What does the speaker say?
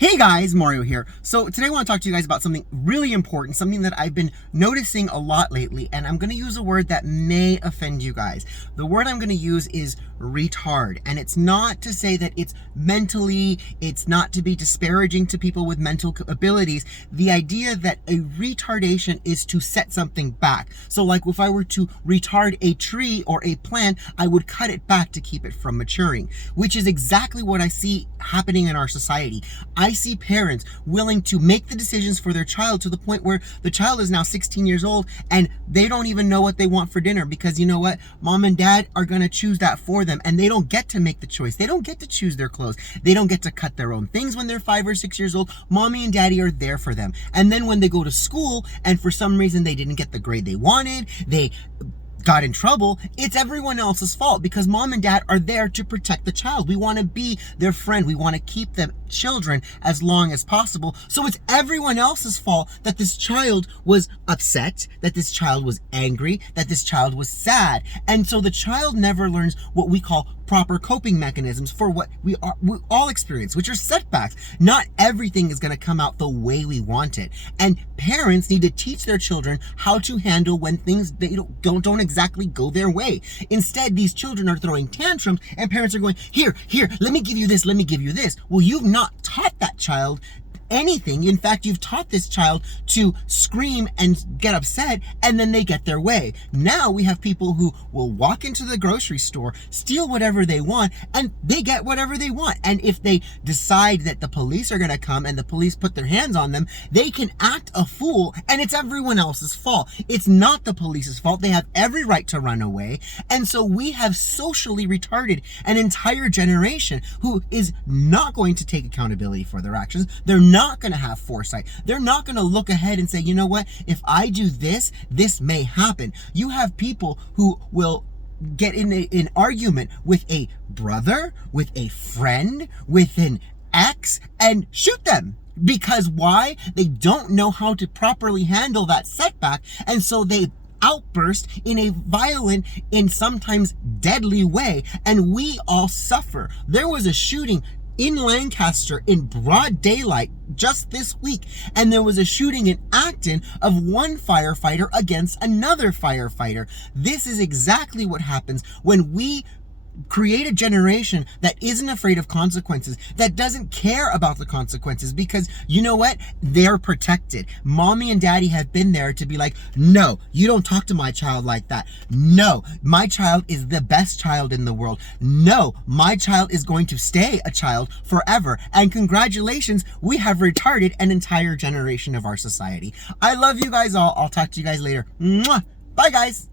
Hey guys, Mario here. So today I want to talk to you guys about something really important, something that I've been noticing a lot lately, and I'm going to use a word that may offend you guys. The word I'm going to use is retard, and it's not to say that it's it's not to be disparaging to people with mental abilities. The idea that a retardation is to set something back. So like if I were to retard a tree or a plant, I would cut it back to keep it from maturing, which is exactly what I see happening in our society. I see parents willing to make the decisions for their child to the point where the child is now 16 years old and they don't even know what they want for dinner because you know what? Mom and dad are going to choose that for them and they don't get to make the choice. They don't get to choose their clothes. They don't get to cut their own things when they're 5 or 6 years old. Mommy and daddy are there for them. And then when they go to school and for some reason they didn't get the grade they wanted, they got in trouble, it's everyone else's fault because mom and dad are there to protect the child. We want to be their friend. We want to keep them children as long as possible. So it's everyone else's fault that this child was upset, that this child was angry, that this child was sad. And so the child never learns what we call proper coping mechanisms for what we all experience, which are setbacks. Not everything is going to come out the way we want it. And parents need to teach their children how to handle when things they don't exactly go their way. Instead, these children are throwing tantrums and parents are going, here, let me give you this, let me give you this. Well, you've not taught that child anything. In fact, you've taught this child to scream and get upset and then they get their way. Now we have people who will walk into the grocery store, steal whatever they want, and they get whatever they want. And if they decide that the police are going to come and the police put their hands on them, they can act a fool and it's everyone else's fault. It's not the police's fault. They have every right to run away. And so we have socially retarded an entire generation who is not going to take accountability for their actions. They're not going to have foresight. They're not going to look ahead and say, you know what, if I do this, this may happen. You have people who will get in an argument with a brother, with a friend, with an ex, and shoot them. Because why? They don't know how to properly handle that setback, and so they outburst in a violent and sometimes deadly way, and we all suffer. There was a shooting in Lancaster in broad daylight just this week, and there was a shooting in Acton of one firefighter against another firefighter. This is exactly what happens when we create a generation that isn't afraid of consequences, that doesn't care about the consequences, because you know what? They're protected. Mommy and daddy have been there to be like, no, you don't talk to my child like that. No, my child is the best child in the world. No, my child is going to stay a child forever. And congratulations, we have retarded an entire generation of our society. I love you guys all. I'll talk to you guys later. Mwah! Bye guys.